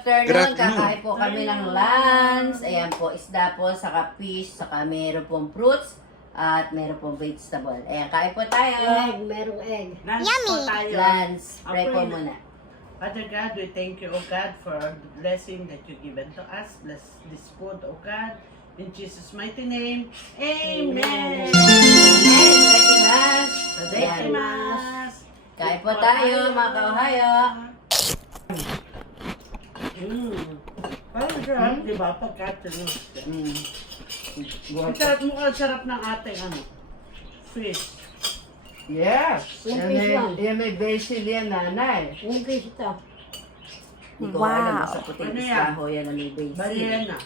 afternoon, kakain po kami ng lunch. Ayan po, isda po, saka fish, saka meron pong fruits, at meron pong vegetable. Ayan, kain po tayo. Merong egg. Yummy! Lunch, pray po muna. Father God, we thank you, O God, for the blessing that you given to us. Bless this food, O God. In Jesus' mighty name, Amen! Tadaikimasu! Kain po tayo, mga ka-Ohio. Parang sarap, di ba? Pagka-tunog. Ang sarap mo, ang sarap ng ating fish. Yes! Yung fish lang. Yan may basil yan, nanay. Yung fish ito. Hindi ko alam sa puting Ano yan? isda ho yan na may basil. Baliena.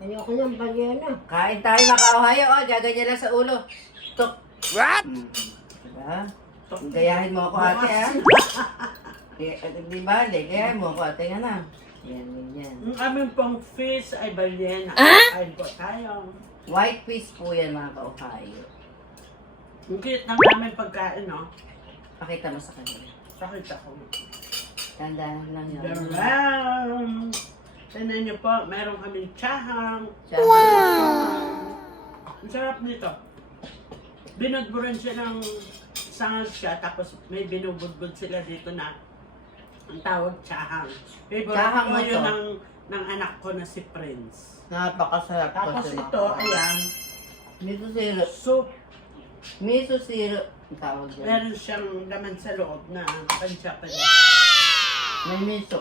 Ayoko ng balyena. Kain tayo, mga ka-Ohio. Oh, gaganyan lang sa ulo. Tok. What? Diba? Gayahin mo ako, ate, ha? Di ba? Gayahin mo ako, ate, nga na. Yan, yan. Ang aming pong fish ay baliena. Kain po tayo. White fish po yan, mga ka-Ohio. Ang cute ng aming pagkain, no? Pakita mo sa kanila. Sakit ako. Tandaan lang yun. Daram! Tignan niyo po, meron kaming tsahang. Ang sarap nito. Binudburan siya ng sangal siya, tapos may binubudbud sila dito na ang tawag tsahang. Favorite Tsahang ko mo yun to? ng anak ko na si Prince. Napakasarap po Tapos siya, mga ito, ka-Ohio. ayan, Miso syrup. soup. Miso syrup. Ang tawag dyan. Meron siyang laman sa loob na pansya pa niya. May miso.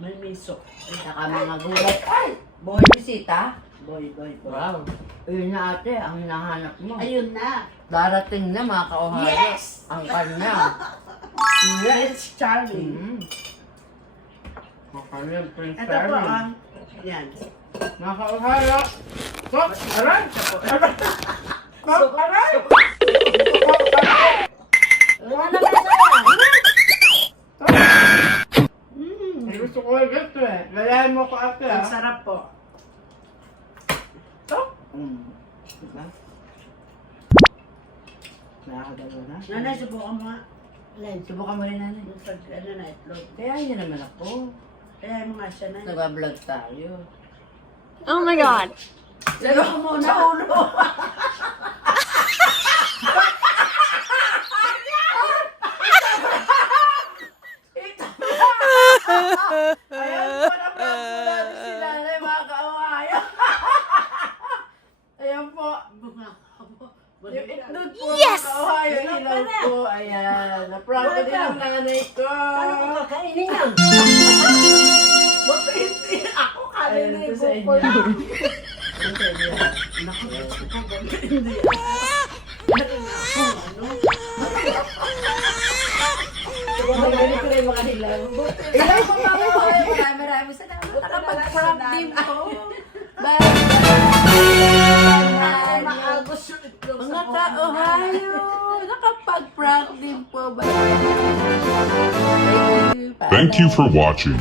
May miso. Saka mga gulay. Ay! Boy, bisita. Boy. Wow. Ayun na, ate, ang hinahanap mo. Ayun na. Darating na, mga ka-Ohio. Yes! Ang kanya. Yes, Charlie. Makanya, Prince Ito po, yan. Mga ka-Ohio. Tok! Aray! Ito po. Tok! Aray! Wala na ba sa'yo? Ay, gusto ko agad to eh. Gayahin mo ko, ate, Ang ha? sarap po. Tok! Diba? Nakakagalo na. Nanay, subukan mo nga. Alin? Subukan mo rin, nanay. Yung na itlog. Kaya yun naman ako. Kaya mo nga siya na. Nag-vlog tayo. Oh my god. Lalo ko muna ulo. Ayan po, na-vlog po natin si nanay, mga ka-Ohio. Ayan po. Yung itlog po, Yes! mga ka-Ohio, ilaw po. Ayan. Na-proud ko din ang nanay ko. Paano ko kakainin yan? Ba't hindi? Ako Ayan kanina ito yung sa buko inyo. lang. Ayan sa inyo. Naku, gusto ko ba? Hindi. Meron na ako, ano? Magaling ko na yung mga hilaw. Ilaw po, mga ka-Ohio. Maraming salamat. Nakapag-prank din po. Bye! Maagos yung itlog sa Mga buko. ka-Ohio, nakapag-prank din po ba? Thank you for watching.